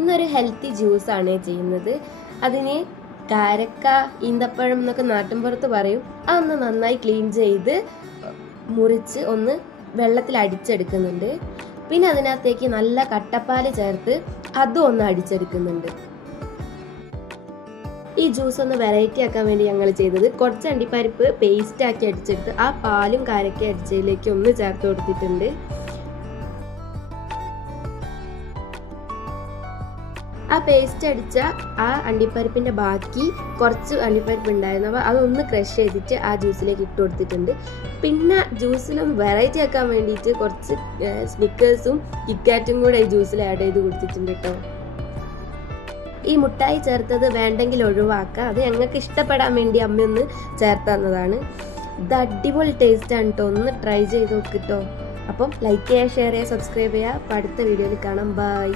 ഇന്നൊരു ഹെൽത്തി ജ്യൂസാണ് ചെയ്യുന്നത്. അതിന് കാരക്ക, ഈന്തപ്പഴം എന്നൊക്കെ നാട്ടിൻപുറത്ത് പറയും. അതൊന്ന് നന്നായി ക്ലീൻ ചെയ്ത് മുറിച്ച് ഒന്ന് വെള്ളത്തിൽ അടിച്ചെടുക്കുന്നുണ്ട്. പിന്നെ അതിനകത്തേക്ക് നല്ല കട്ടപ്പാല് ചേർത്ത് അതും ഒന്ന് അടിച്ചെടുക്കുന്നുണ്ട്. ഈ ജ്യൂസ് ഒന്ന് വെറൈറ്റി ആക്കാൻ വേണ്ടി ഞങ്ങൾ ചെയ്തത് കുറച്ച് അണ്ടിപ്പരിപ്പ് പേസ്റ്റ് ആക്കി അടിച്ചെടുത്ത് ആ പാലും കാരക്ക അടിച്ചതിലേക്ക് ഒന്ന് ചേർത്ത് കൊടുത്തിട്ടുണ്ട്. ആ പേസ്റ്റ് അടിച്ച ആ അണ്ടിപ്പരിപ്പിൻ്റെ ബാക്കി കുറച്ച് അണ്ടിപ്പരിപ്പ് ഉണ്ടായിരുന്നു. അപ്പോൾ അതൊന്ന് ക്രഷ് ചെയ്തിട്ട് ആ ജ്യൂസിലേക്ക് ഇട്ട് കൊടുത്തിട്ടുണ്ട്. പിന്നെ ജ്യൂസിനൊന്ന് വെറൈറ്റി ആക്കാൻ വേണ്ടിയിട്ട് കുറച്ച് സ്നിക്കേഴ്സും കിറ്റ്കാറ്റും കൂടെ ഈ ജ്യൂസിൽ ആഡ് ചെയ്ത് കൊടുത്തിട്ടുണ്ട് കേട്ടോ. ഈ മുട്ടായി ചേർത്തത് വേണ്ടെങ്കിൽ ഒഴിവാക്കുക. അത് ഞങ്ങൾക്ക് ഇഷ്ടപ്പെടാൻ വേണ്ടി അമ്മയൊന്ന് ചേർത്ത് തന്നതാണ്. ഇത് അടിപൊളി ടേസ്റ്റാണ് കേട്ടോ. ഒന്ന് ട്രൈ ചെയ്ത് നോക്കിട്ടോ. അപ്പം ലൈക്ക് ചെയ്യുക, ഷെയർ ചെയ്യുക, സബ്സ്ക്രൈബ് ചെയ്യുക. അപ്പോൾ അടുത്ത വീഡിയോയിൽ കാണാം. ബൈ.